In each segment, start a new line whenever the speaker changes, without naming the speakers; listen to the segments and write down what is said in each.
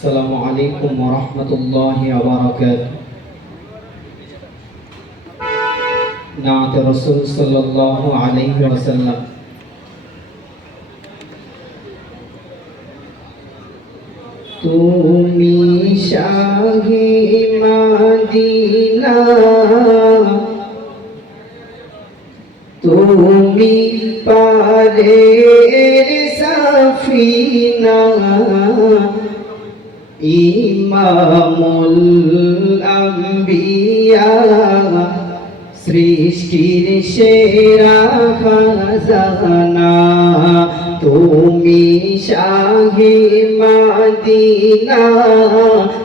السلام عليكم ورحمة الله وبركاته نعت رسول صلى الله عليه وسلم তুমি শাহি মাদিনা তুমি পারের সাফিনা ইমামুল আম্বিয়া, সৃষ্টির সেরা খাজানা। তুমি শাহি মাদিনা,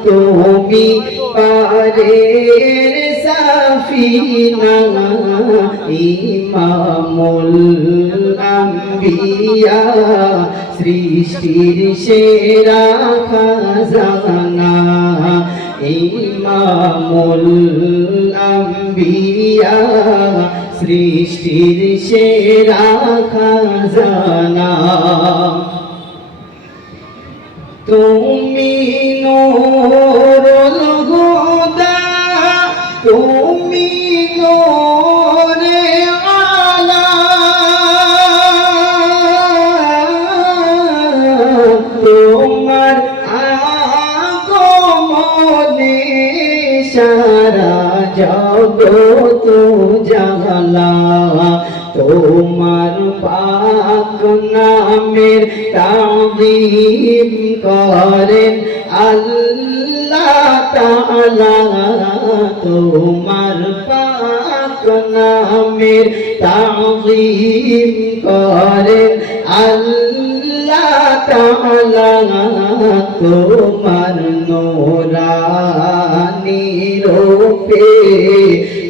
তুমি পারের সাফিনা। ইমামুল আম্বিয়া, সৃষ্টির সেরা খাজানা ইমামুল আম্বিয়া সৃষ্টির সেরা খাজানা। তুমি নূরুল সারা জগত জাগলা তোমার পাক নামের তাজিম করেন। আল্লাহ তাআলা তোমার পাক নামের তাজিম করেন। আল্লাহ তাআলা তোমার নোরানি রূপে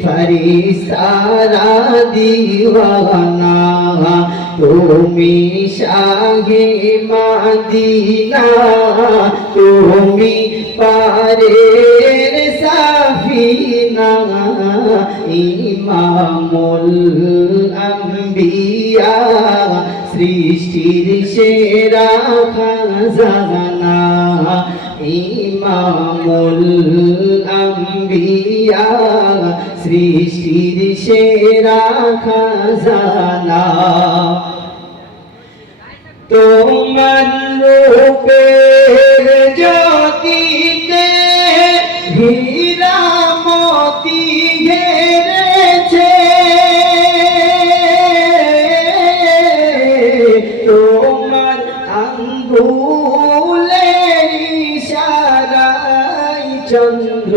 ফরিস্তারা দিওয়ানা, তুমি শাহে মাদিনা, তুমি পারের সাফিনা, ইমামুল আম্বিয়া, সৃষ্টির সেরা খাজানা। ইমামুল আম্বিয়া সৃষ্টির সেরা খাজানা। তোমার রূপের চন্দ্র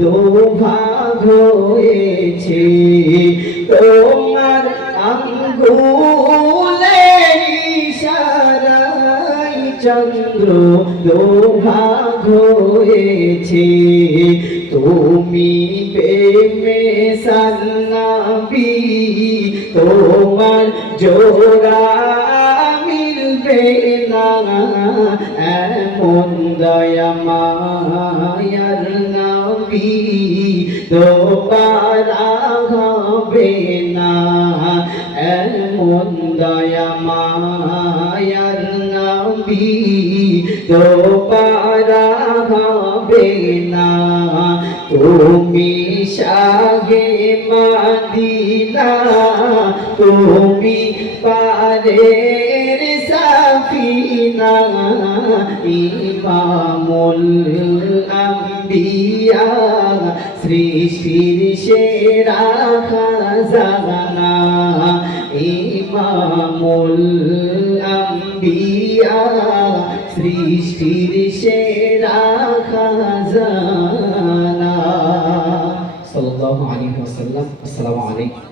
দুভাগ হয়েছে। তোমার আঙ্গুলের ইশারায় চন্দ্র দুভাগ হয়েছে। তুমি প্রেমে সান্নাবি তোমার জোড়া না এমন দয়া মায়ার নবী দোবারা হবে না এমন দয়া মায়ার নবী দোবারা হবে না তুমি শাহে মাদিনা তুমি সাফিনা ইমামুল আম্বিয়া সৃষ্টির সেরা খাজানা ইমামুল আম্বিয়া সৃষ্টির সেরা খাজানা। সাল্লাল্লাহু আলাইহি ওয়াসাল্লাম, আসসালামু আলাইকুম।